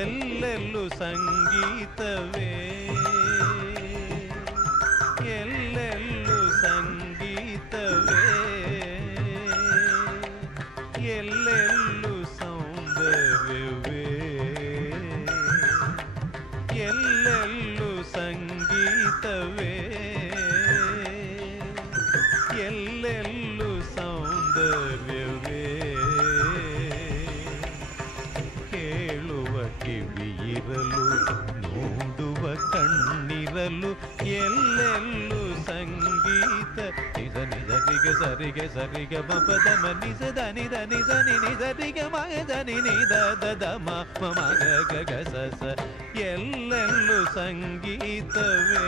ಎಲ್ಲೆಲ್ಲೂ ಸಂಗೀತವೇ, ಎಲ್ಲೆಲ್ಲೂ ಸಂಗೀತವೇ, ಎಲ್ಲೆಲ್ಲೂ ಸೌಂದರ್ಯವೇ, ಎಲ್ಲೆಲ್ಲೂ ಸಂಗೀತವೇ, ಎಲ್ಲೆಲ್ಲೂ ಸೌಂದರ್ಯವೇ. ಕೇಳುವ ಕಿವಿಯಿರಲು, ನೋಡುವ ಕಣ್ಣಿರಲು, ಎಲ್ಲೆಲ್ಲೂ ಸಂಗೀತ. ನಿಜ ನಿಜ ರಿಗೆ ಸರಿಗೆ ಸರಿಗೆ ಮಪದ ನಿಜ ಧನಿ ಧನಿ ಧನಿ ನಿಜರಿಗೆ ಮಗ ಧನಿ ನಿದ ದದ ಮಗ ಗಗ ಸ ಎಲ್ಲೆಲ್ಲೂ ಸಂಗೀತವೇ.